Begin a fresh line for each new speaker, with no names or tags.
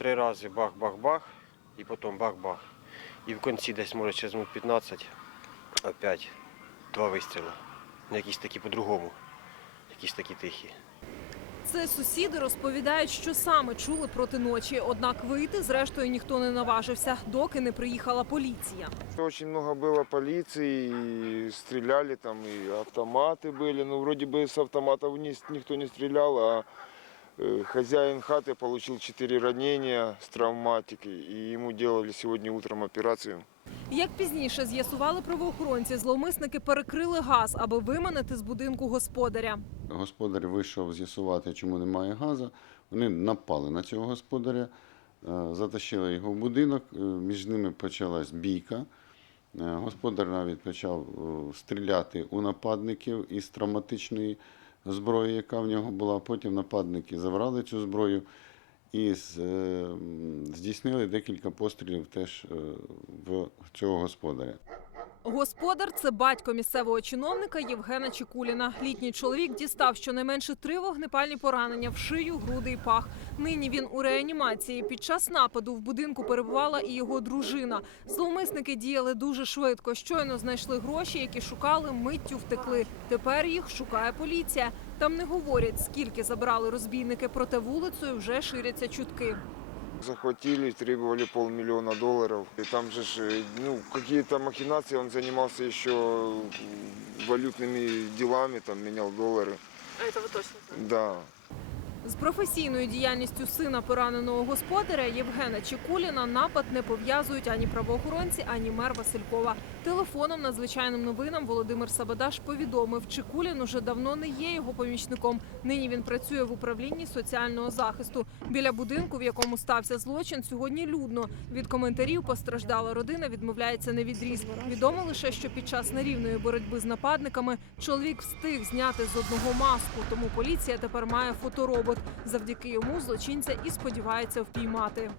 три рази бах-бах-бах, і потім бах-бах. І в кінці десь, може, через минут 15, опять два вистріли. Ну, якісь такі по-другому, якісь такі тихі.
Це сусіди розповідають, що саме чули проти ночі. Однак вийти, зрештою, ніхто не наважився, доки не приїхала поліція.
Очень много было полиции, и стреляли там, и автоматы были. Ну, вроде бы с автоматов ни- никто не стрелял, а э, хозяин хаты получил четыре ранения с травматикой, и ему делали сегодня утром операцию.
Як пізніше з'ясували правоохоронці, зловмисники перекрили газ, аби виманити з будинку господаря.
Господар вийшов з'ясувати, чому немає газу. Вони напали на цього господаря, е, затащили його в будинок, е, між ними почалась бійка. Е, Господар навіть почав стріляти у нападників із травматичної зброї, яка в нього була. Потім нападники забрали цю зброю і е, здійснили декілька пострілів теж е, в цього господаря.
Господар це батько місцевого чиновника Євгена Чекуліна. Літній чоловік дістав щонайменше три вогнепальні поранення в шию, груди і пах. Нині він у реанімації. Під час нападу в будинку перебувала і його дружина. Зловмисники діяли дуже швидко. Щойно знайшли гроші, які шукали, миттю втекли. Тепер їх шукає поліція. Там не говорять, скільки забрали розбійники, проте вулицею вже ширяться чутки.
Захватили, требовали полмиллиона долларов. И там же, ж, э, ну, какие-то махинации, он занимался еще валютными делами, там, менял доллары.
А це ви точно
Да.
З професійною діяльністю сина пораненого господаря Євгена Чекуліна напад не пов'язують ані правоохоронці, ані мер Василькова. Телефоном надзвичайним новинам Володимир Сабадаш повідомив, Чекулін уже давно не є його помічником. Нині він працює в управлінні соціального захисту. Біля будинку, в якому стався злочин, сьогодні людно. Від коментарів постраждала родина відмовляється на відріз. Відомо лише, що під час нерівної боротьби з нападниками чоловік встиг зняти з одного маску, тому поліція тепер має фоторобот. Завдяки йому злочинця і сподівається впіймати.